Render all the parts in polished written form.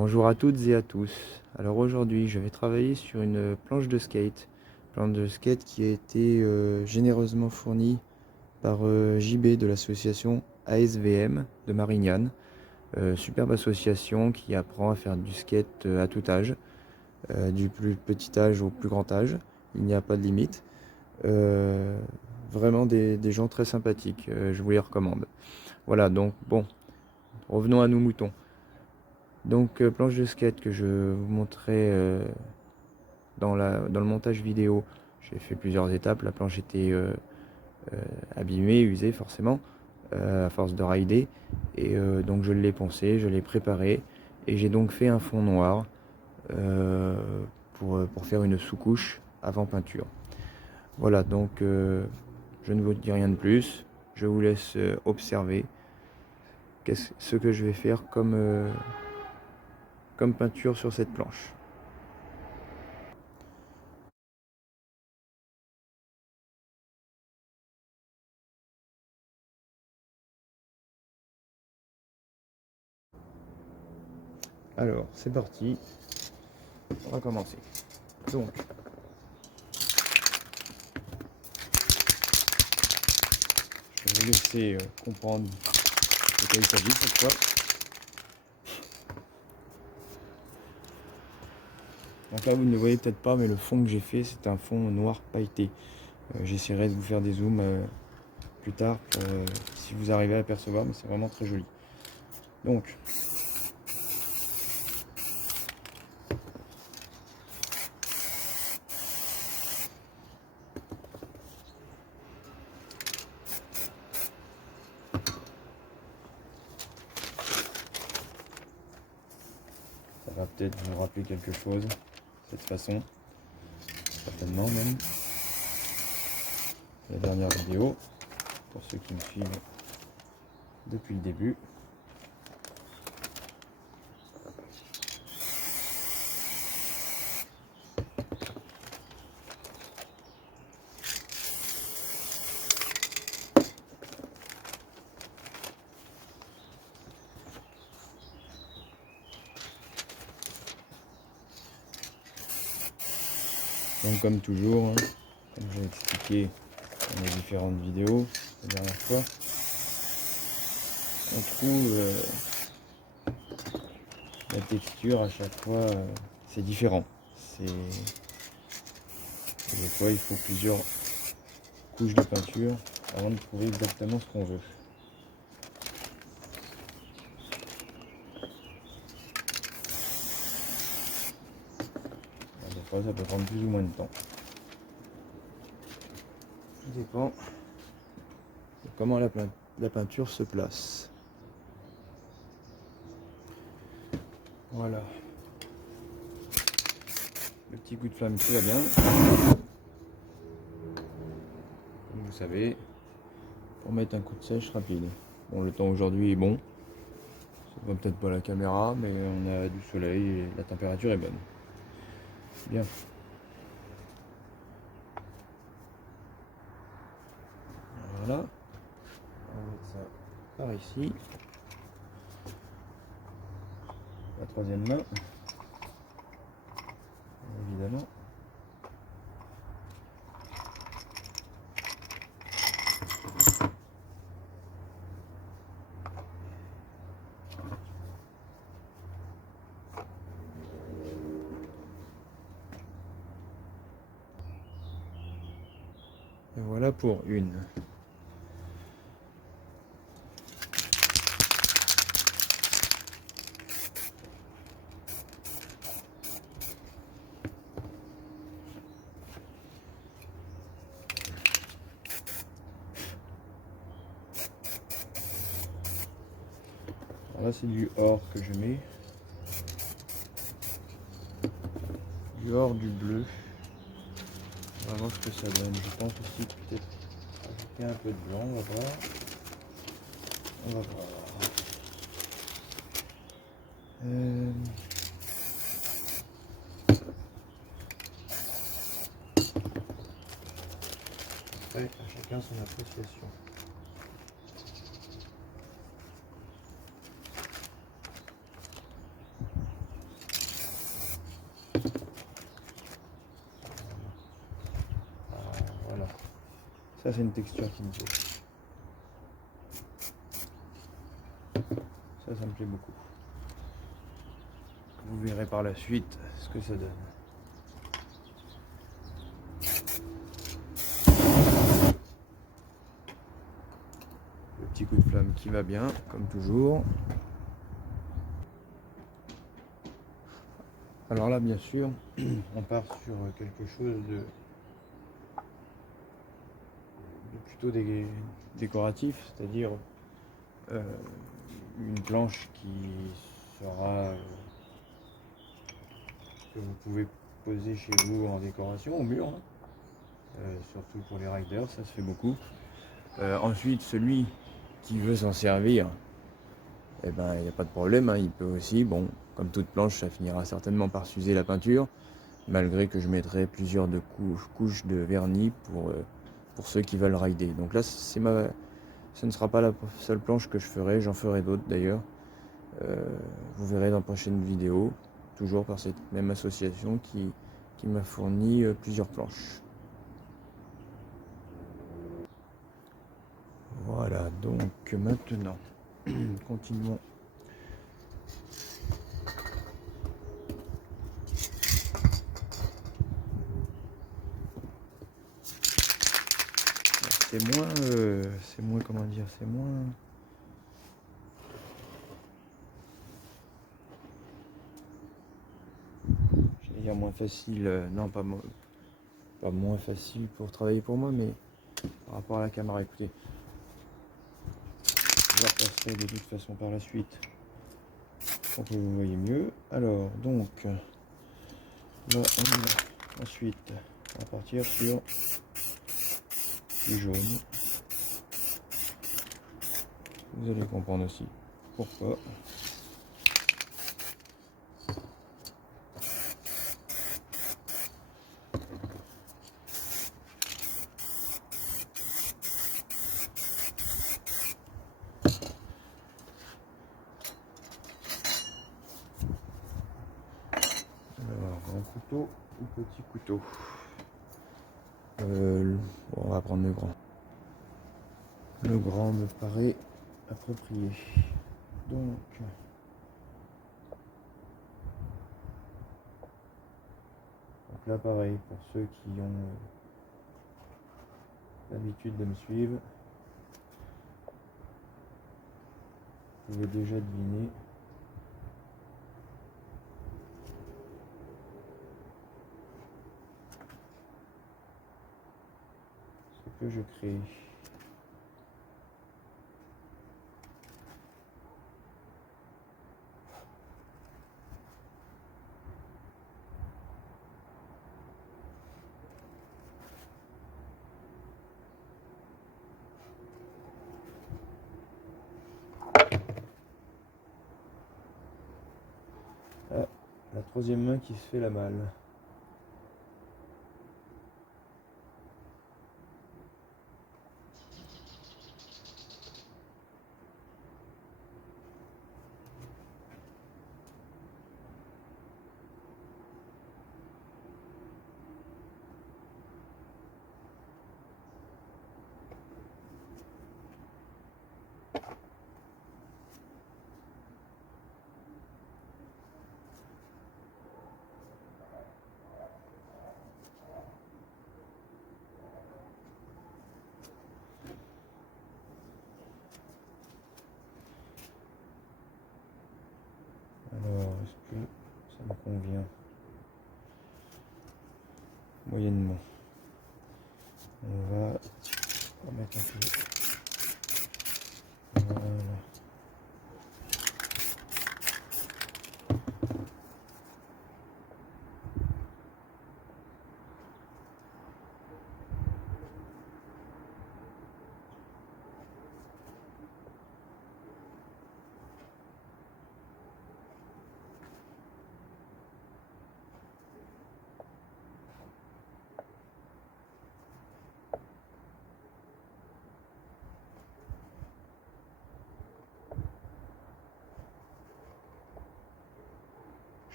Bonjour à toutes et à tous. Alors aujourd'hui, je vais travailler sur une planche de skate qui a été généreusement fournie par JB de l'association ASVM de Marignane. Superbe association qui apprend à faire du skate à tout âge, du plus petit âge au plus grand âge. Il n'y a pas de limite. Euh, Vraiment des gens très sympathiques. Je vous les recommande. Voilà, donc bon, revenons à nos moutons. Donc planche de skate que je vous montrais dans le montage vidéo. J'ai fait plusieurs étapes. La planche était abîmée, usée forcément, à force de rider. Et donc je l'ai poncée, je l'ai préparée. Et j'ai donc fait un fond noir euh, pour faire une sous-couche avant peinture. Voilà, donc je ne vous dis rien de plus. Je vous laisse observer ce que je vais faire comme peinture sur cette planche. Alors, c'est parti. On va commencer. Donc, je vais vous laisser comprendre de quoi il s'agit cette fois. Donc là, vous ne le voyez peut-être pas, mais le fond que j'ai fait, c'est un fond noir pailleté. J'essaierai de vous faire des zooms plus tard, si vous arrivez à apercevoir, mais c'est vraiment très joli. Donc, ça va peut-être vous rappeler quelque chose, cette façon, certainement même. La dernière vidéo, pour ceux qui me suivent depuis le début. Donc comme toujours, hein, comme j'ai expliqué dans les différentes vidéos la dernière fois, on trouve la texture à chaque fois, c'est différent. Des fois il faut plusieurs couches de peinture avant de trouver exactement ce qu'on veut. Alors, des fois ça peut prendre plus ou moins de temps. Tout dépend de comment la peinture se place. Voilà. Le petit coup de flamme tout va bien. Comme vous savez, pour mettre un coup de sèche rapide. Bon, le temps aujourd'hui est bon. Ça voit peut-être pas la caméra, mais on a du soleil et la température est bonne. Bien. Voilà. On va mettre ça par ici. La troisième main. Évidemment. Et voilà pour une. Alors là, c'est du or que je mets. Du or, du bleu. On va voir ce que ça donne. Je pense aussi peut-être ajouter un peu de blanc. On va voir. On va voir. Après, à chacun son appréciation. Ça c'est une texture qui me plaît. Ça me plaît beaucoup. Vous verrez par la suite ce que ça donne. Le petit coup de flamme qui va bien, comme toujours. Alors là, bien sûr, on part sur quelque chose de plutôt décoratif, c'est-à-dire une planche qui sera que vous pouvez poser chez vous en décoration au mur, hein. Surtout pour les riders, ça se fait beaucoup. Ensuite, celui qui veut s'en servir, eh ben, il n'y a pas de problème, hein, il peut aussi, bon, comme toute planche, ça finira certainement par s'user la peinture, malgré que je mettrai plusieurs couches de vernis pour ceux qui veulent rider. Donc là, ce ne sera pas la seule planche que je ferai, j'en ferai d'autres d'ailleurs. Vous verrez dans la prochaine vidéo, toujours par cette même association qui m'a fourni plusieurs planches. Voilà, donc maintenant, continuons. C'est moins, comment dire, c'est moins... J'allais dire moins facile, non pas moins facile pour travailler pour moi, mais par rapport à la caméra, écoutez. Je repasserai de toute façon par la suite pour que vous voyez mieux. Alors, donc, là, ensuite, on va partir sur du jaune. Vous allez comprendre aussi pourquoi. Alors, grand couteau ou petit couteau, bon, on va prendre le grand. Le grand me paraît approprié. Donc, là pareil, pour ceux qui ont l'habitude de me suivre, vous pouvez déjà deviner ce que je crée. Ah, la troisième main qui se fait la malle. Alors, est-ce que ça me convient? Moyennement. On va remettre un peu. Voilà.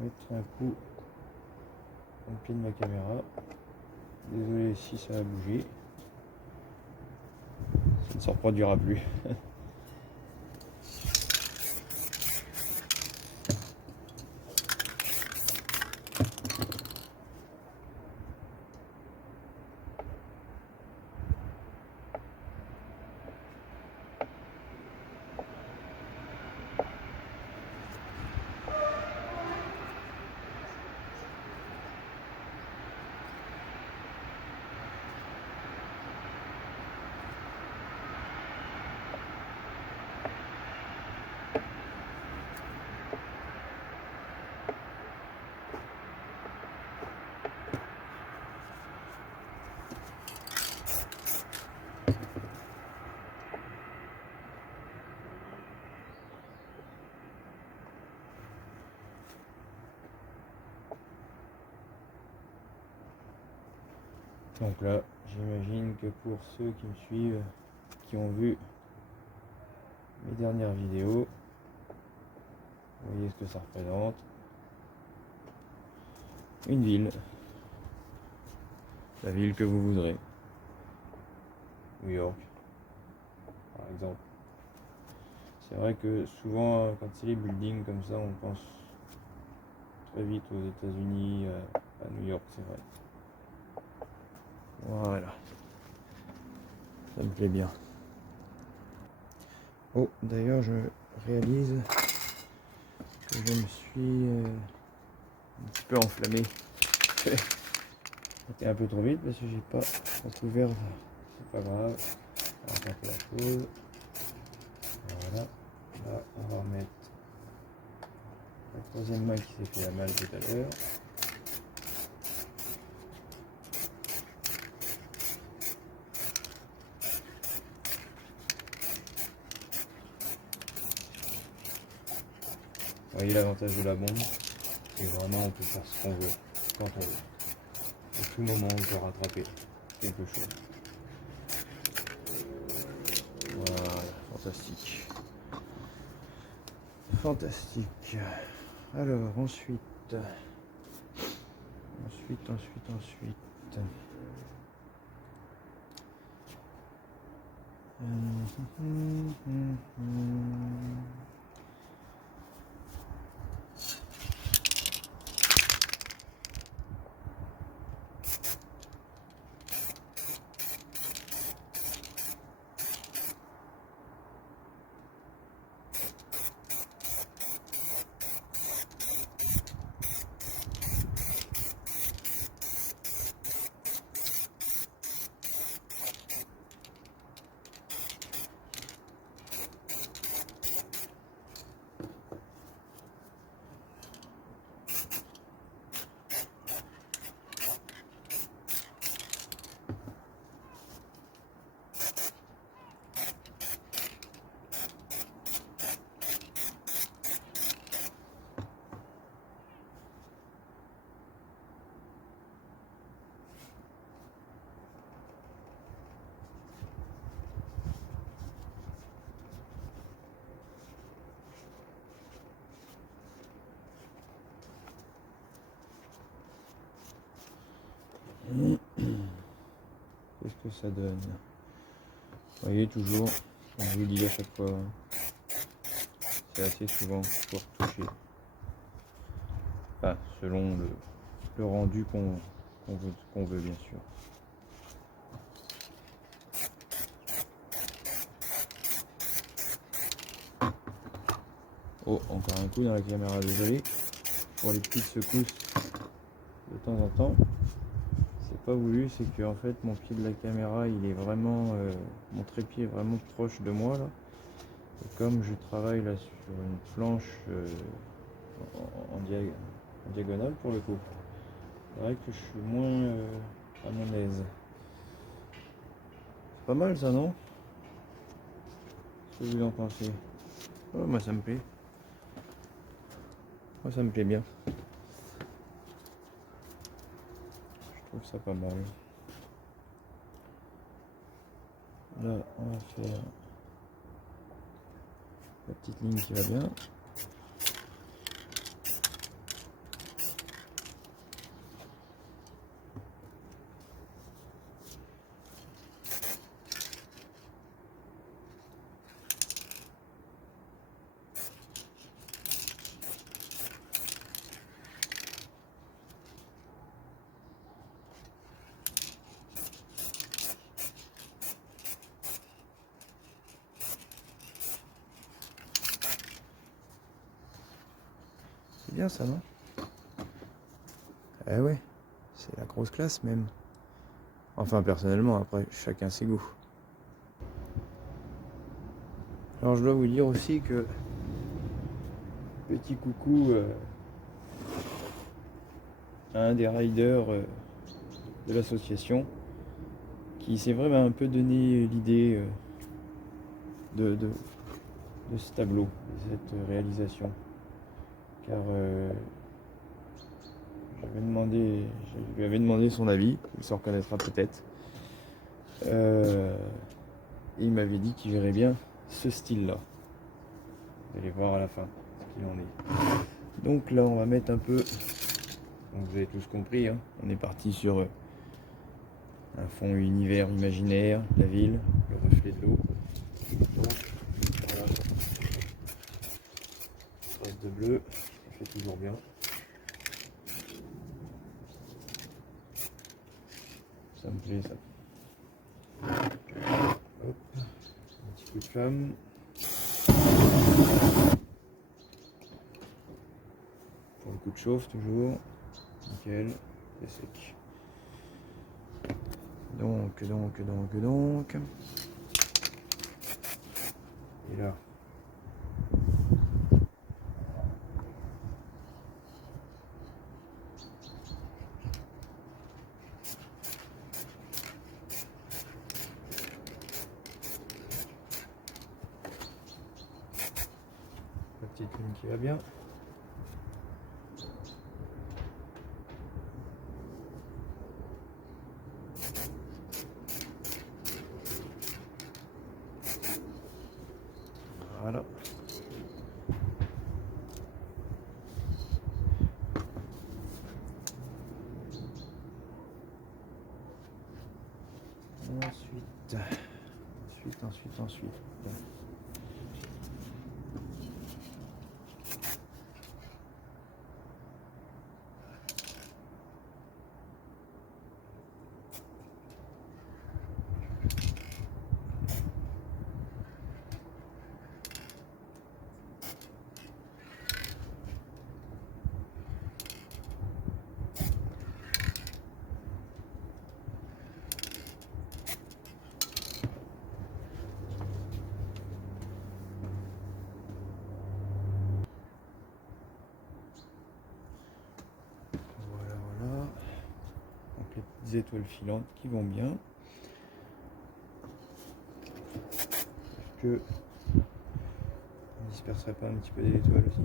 mettre un coup au pied de ma caméra. Désolé si ça a bougé. Ça ne se reproduira plus. Donc là, j'imagine que pour ceux qui me suivent, qui ont vu mes dernières vidéos, vous voyez ce que ça représente. Une ville. La ville que vous voudrez. New York, par exemple. C'est vrai que souvent, quand c'est les buildings comme ça, on pense très vite aux États-Unis, à New York, c'est vrai. Voilà. Ça me plaît bien. Oh, d'ailleurs, je réalise que je me suis un petit peu enflammé. C'était un peu trop vite parce que j'ai pas recouvert. C'est pas grave. On va faire la chose. Voilà. Là, on va remettre la troisième main qui s'est fait la malle tout à l'heure. Vous voyez l'avantage de la bombe, c'est vraiment on peut faire ce qu'on veut, quand on veut. À tout moment on peut rattraper quelque chose. Voilà, fantastique. Fantastique. Alors ensuite. Qu'est-ce que ça donne? Vous voyez toujours, comme je vous dis à chaque fois, c'est assez souvent pour toucher. Enfin, selon le rendu qu'on veut bien sûr. Oh, encore un coup dans la caméra, désolé pour les petites secousses de temps en temps. C'est pas voulu, c'est que en fait mon pied de la caméra il est vraiment, mon trépied est vraiment proche de moi là. Et comme je travaille là sur une planche en diagonale pour le coup, c'est vrai que je suis moins à mon aise. C'est pas mal ça, non? Qu'est-ce que vous en pensez? Oh, moi ça me plaît. Moi ça me plaît bien. Je trouve ça pas mal. Là on va faire la petite ligne qui va bien. bien ça, non? Eh ouais, c'est la grosse classe même. Enfin, personnellement, après, chacun ses goûts. Alors, je dois vous dire aussi que petit coucou à un des riders de l'association qui s'est vraiment un peu donné l'idée de ce tableau, de cette réalisation. Car je lui avais demandé son avis, il s'en reconnaîtra peut-être. Et il m'avait dit qu'il verrait bien ce style-là. Vous allez voir à la fin ce qu'il en est. Donc là, on va mettre un peu. Donc vous avez tous compris, hein, on est parti sur un fond univers imaginaire, la ville, le reflet de l'eau. Donc voilà, trace de bleu, ça fait toujours bien. Ça me plaît ça. Hop, un petit coup de flamme. Pour le coup de chauffe toujours. Nickel, c'est sec. Donc. Et là. La petite ligne qui va bien. Voilà. Ensuite. Bon. Voilà. Donc les petites étoiles filantes qui vont bien. Est-ce que on ne disperserait pas un petit peu des étoiles aussi?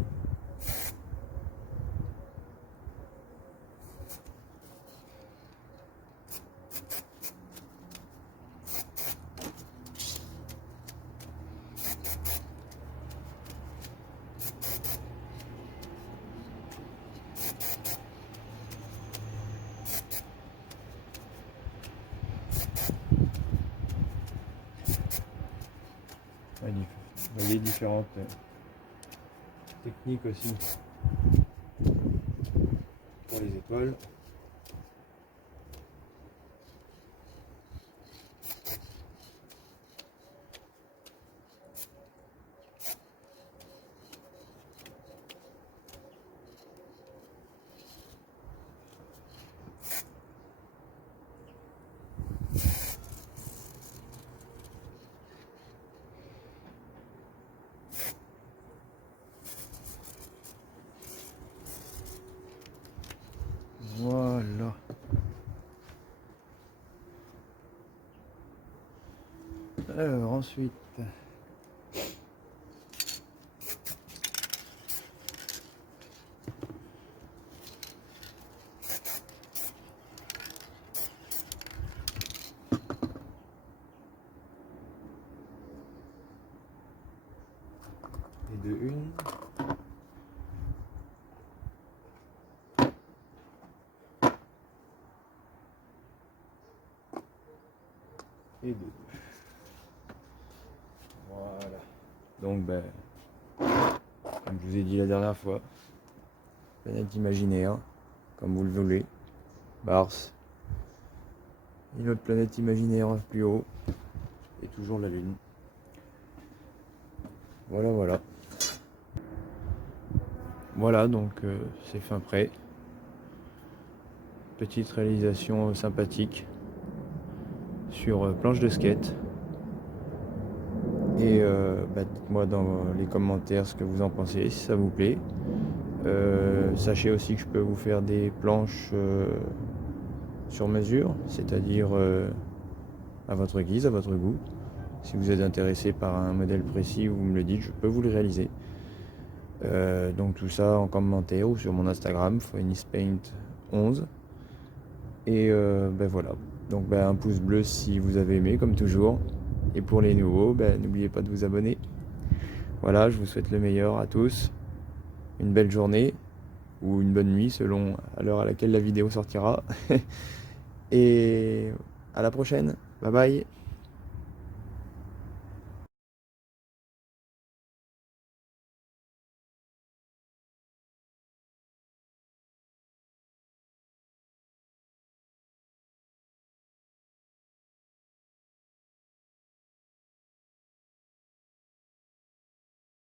Vous voyez différentes techniques aussi pour les étoiles. Voilà. Alors ensuite, et de une. Et de deux. Voilà. Donc ben, comme je vous ai dit la dernière fois, planète imaginaire, comme vous le voulez, Mars, une autre planète imaginaire plus haut, et toujours la Lune. Voilà. Voilà, donc c'est fin prêt. Petite réalisation sympathique sur planche de skate. Et dites-moi dans les commentaires ce que vous en pensez, si ça vous plaît. Sachez aussi que je peux vous faire des planches sur mesure, c'est-à-dire à votre guise, à votre goût. Si vous êtes intéressé par un modèle précis, vous me le dites, je peux vous le réaliser. Donc tout ça en commentaire ou sur mon Instagram, FoenisPaint11. Et voilà. Donc un pouce bleu si vous avez aimé, comme toujours. Et pour les nouveaux, n'oubliez pas de vous abonner. Voilà, je vous souhaite le meilleur à tous. Une belle journée ou une bonne nuit selon à l'heure à laquelle la vidéo sortira. Et à la prochaine. Bye bye.